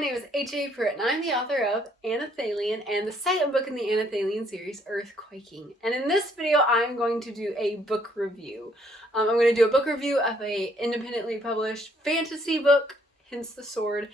name is HAPruitt, and I'm the author of Anathalion and the second book in the Anathalion series, Earthquaking. And in this video, I'm going to do a book review. I'm going to do a book review of a independently published fantasy book, hence the sword.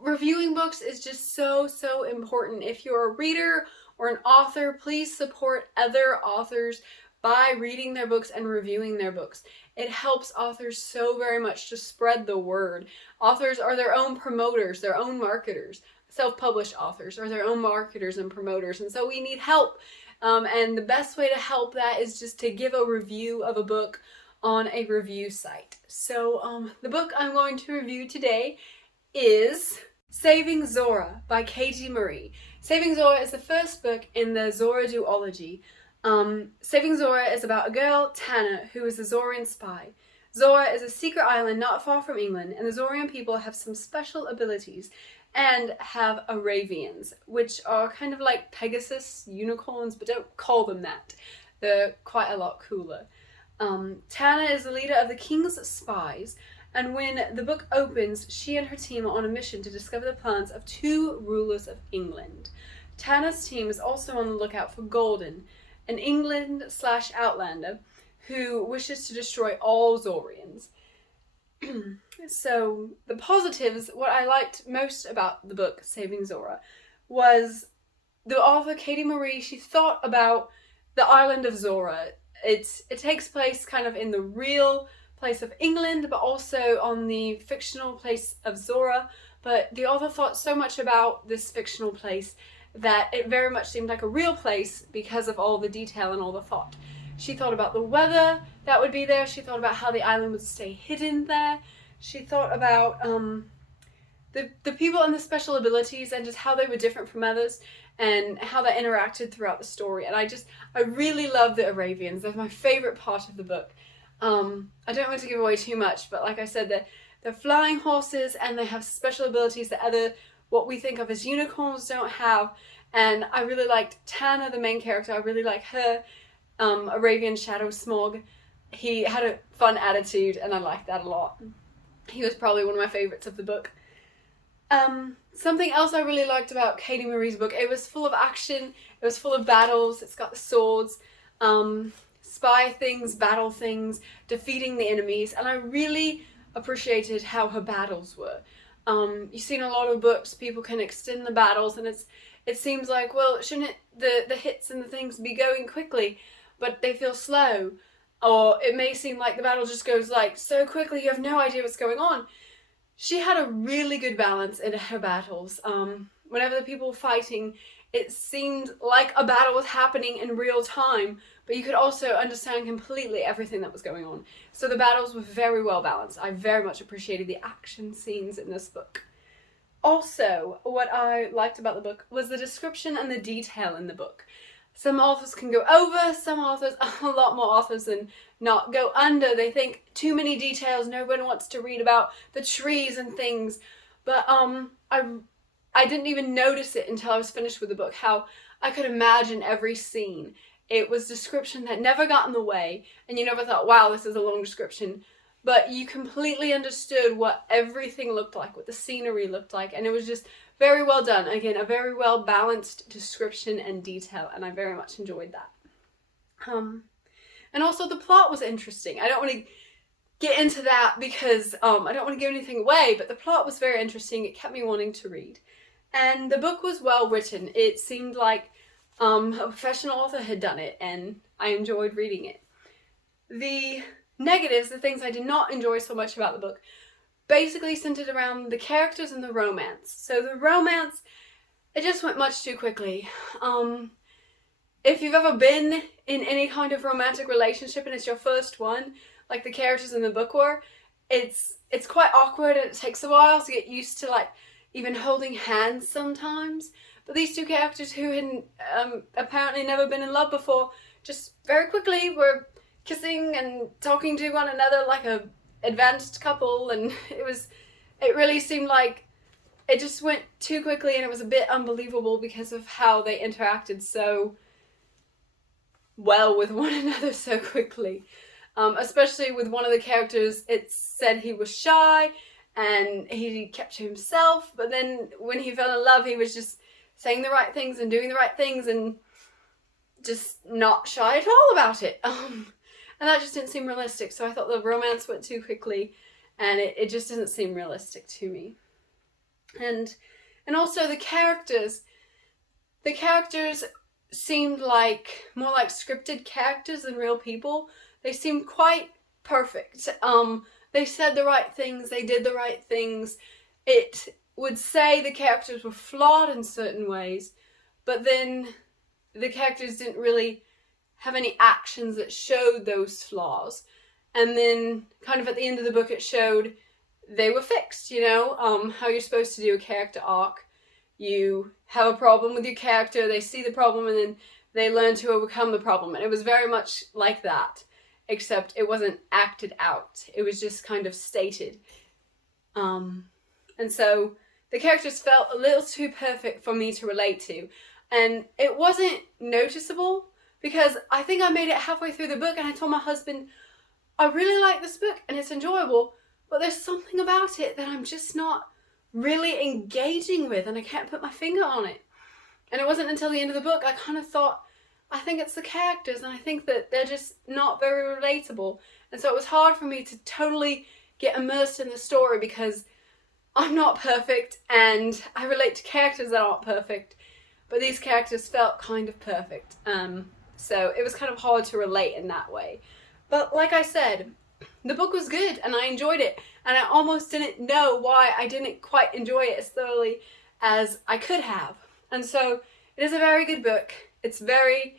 Reviewing books is just so important. If you're a reader or an author, please support other authors by reading their books and reviewing their books. It helps authors so very much to spread the word. Authors are their own promoters, their own marketers. Self-published authors are their own marketers and promoters, and so we need help. And the best way to help that is just to give a review of a book on a review site. So the book I'm going to review today is Saving Zora by Katie Marie. Saving Zora is the first book in the Zora duology. Saving Zora is about a girl, Tana, who is a Zorian spy. Zora is a secret island not far from England, and the Zorian people have some special abilities and have Irravians, which are kind of like Pegasus, unicorns, but don't call them that. They're quite a lot cooler. Tana is the leader of the king's spies, and when the book opens, she and her team are on a mission to discover the plans of two rulers of England. Tana's team is also on the lookout for Golden, an England/Outlander who wishes to destroy all Zorians. So the positives, what I liked most about the book Saving Zora was the author Katie Marie. She thought about the island of Zora. It takes place kind of in the real place of England, but also on the fictional place of Zora. But the author thought so much about this fictional place that it very much seemed like a real place because of all the detail and all the thought. She thought about the weather that would be there. She thought about how the island would stay hidden there. She thought about the people and the special abilities and just how they were different from others and how they interacted throughout the story. And I really love the Irravians. They're my favorite part of the book. I don't want to give away too much, but like I said, they're flying horses and they have special abilities that what we think of as unicorns don't have. And I really liked Tana, the main character. I really like her. Irravian Shadow Smog. He had a fun attitude and I liked that a lot. He was probably one of my favorites of the book. Something else I really liked about Katie Marie's book, it was full of action, it was full of battles, it's got the swords, spy things, battle things, defeating the enemies, and I really appreciated how her battles were. You see in a lot of books, people can extend the battles and it seems like, well, shouldn't the hits and the things be going quickly, but they feel slow. Or it may seem like the battle just goes like so quickly you have no idea what's going on. She had a really good balance in her battles. Whenever the people were fighting, it seemed like a battle was happening in real time, but you could also understand completely everything that was going on. So the battles were very well balanced. I very much appreciated the action scenes in this book. Also, what I liked about the book was the description and the detail in the book. Some authors can go over, some authors, a lot more authors than not, go under. They think too many details, nobody wants to read about the trees and things. But I didn't even notice it until I was finished with the book, how I could imagine every scene. It was description that never got in the way, and you never thought, wow, this is a long description. But you completely understood what everything looked like, what the scenery looked like, and it was just very well done. Again, a very well balanced description and detail, and I very much enjoyed that. And also the plot was interesting. I don't want to get into that because I don't want to give anything away, but the plot was very interesting. It kept me wanting to read. And the book was well written. It seemed like a professional author had done it, and I enjoyed reading it. The negatives, the things I did not enjoy so much about the book, basically centered around the characters and the romance. So the romance, it just went much too quickly. If you've ever been in any kind of romantic relationship and it's your first one, like the characters in the book were, it's quite awkward and it takes a while to get used to like even holding hands sometimes. But these two characters who had apparently never been in love before, just very quickly were kissing and talking to one another like a advanced couple, and it really seemed like it just went too quickly and it was a bit unbelievable because of how they interacted so well with one another so quickly. Especially with one of the characters, it said he was shy and he kept to himself, but then when he fell in love, he was just saying the right things and doing the right things and just not shy at all about it. And that just didn't seem realistic, so I thought the romance went too quickly, and it just didn't seem realistic to me. And also the characters seemed like more like scripted characters than real people. They seemed quite perfect. They said the right things, they did the right things. It would say the characters were flawed in certain ways, but then the characters didn't really have any actions that showed those flaws. And then kind of at the end of the book it showed they were fixed, you know, how you're supposed to do a character arc. You have a problem with your character, they see the problem, and then they learn to overcome the problem. And it was very much like that, except it wasn't acted out. It was just kind of stated. And so the characters felt a little too perfect for me to relate to. And it wasn't noticeable because I think I made it halfway through the book and I told my husband, I really like this book and it's enjoyable, but there's something about it that I'm just not really engaging with and I can't put my finger on it. And it wasn't until the end of the book I kind of thought, I think it's the characters and I think that they're just not very relatable. And so it was hard for me to totally get immersed in the story because I'm not perfect and I relate to characters that aren't perfect, but these characters felt kind of perfect. So it was kind of hard to relate in that way. But like I said, the book was good and I enjoyed it, and I almost didn't know why I didn't quite enjoy it as thoroughly as I could have. And so it is a very good book. It's very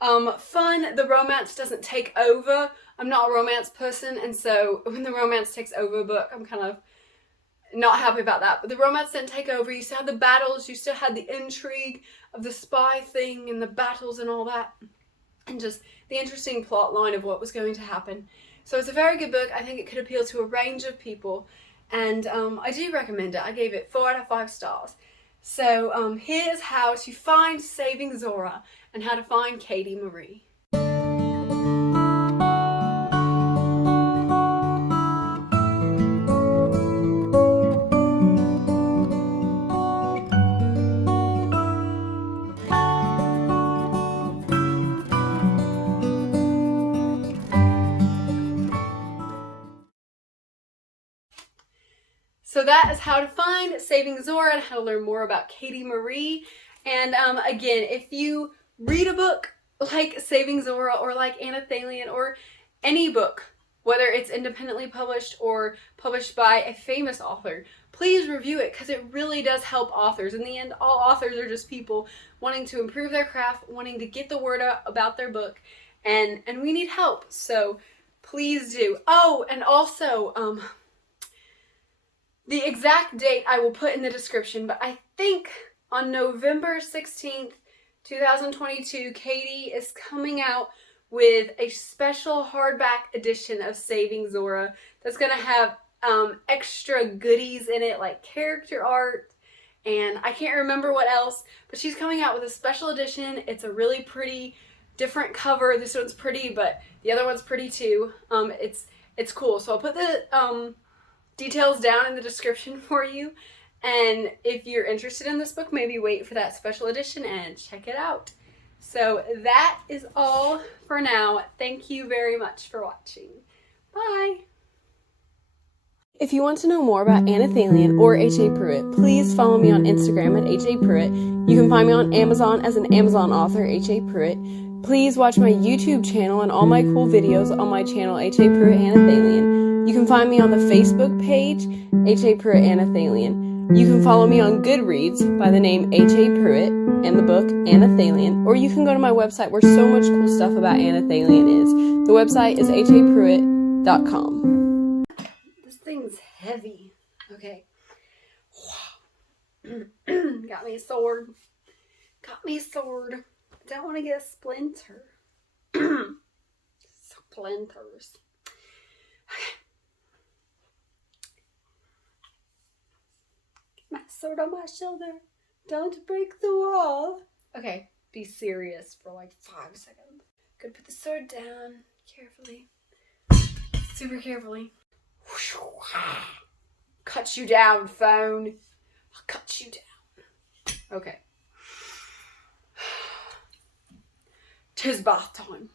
fun. The romance doesn't take over. I'm not a romance person, and so when the romance takes over a book, I'm kind of not happy about that. But the romance didn't take over. You still had the battles, you still had the intrigue of the spy thing and the battles and all that, and just the interesting plot line of what was going to happen. So it's a very good book. I think it could appeal to a range of people, and I do recommend it. I gave it 4 out of 5 stars. So here's how to find Saving Zora and how to find Katie Marie. So that is how to find Saving Zora and how to learn more about Katie Marie. And again, if you read a book like Saving Zora or like Anathalion or any book, whether it's independently published or published by a famous author, please review it because it really does help authors. In the end, all authors are just people wanting to improve their craft, wanting to get the word out about their book, and we need help. So please do. Oh, and also, the exact date I will put in the description, but I think on November 16th, 2022, Katie is coming out with a special hardback edition of Saving Zora that's going to have extra goodies in it, like character art, and I can't remember what else, but she's coming out with a special edition. It's a really pretty, different cover. This one's pretty, but the other one's pretty too. It's cool. So I'll put the details down in the description for you, and if you're interested in this book, maybe wait for that special edition and check it out. So that is all for now. Thank you very much for watching. Bye! If you want to know more about Anathalion or HAPruitt, please follow me on Instagram at HAPruitt. You can find me on Amazon as an Amazon author, HAPruitt. Please watch my YouTube channel and all my cool videos on my channel, HAPruitt Anathalion. You can find me on the Facebook page, HAPruitt Anathalion. You can follow me on Goodreads by the name HAPruitt and the book Anathalion, or you can go to my website where so much cool stuff about Anathalion is. The website is HAPruitt.com. This thing's heavy. Okay. Got me a sword. Got me a sword. Don't want to get a splinter. Splinters. Okay. My sword on my shoulder. Don't break the wall. Okay, be serious for like 5 seconds. Gonna put the sword down carefully. Super carefully. cut you down, phone. I'll cut you down. Okay. 'Tis bath time.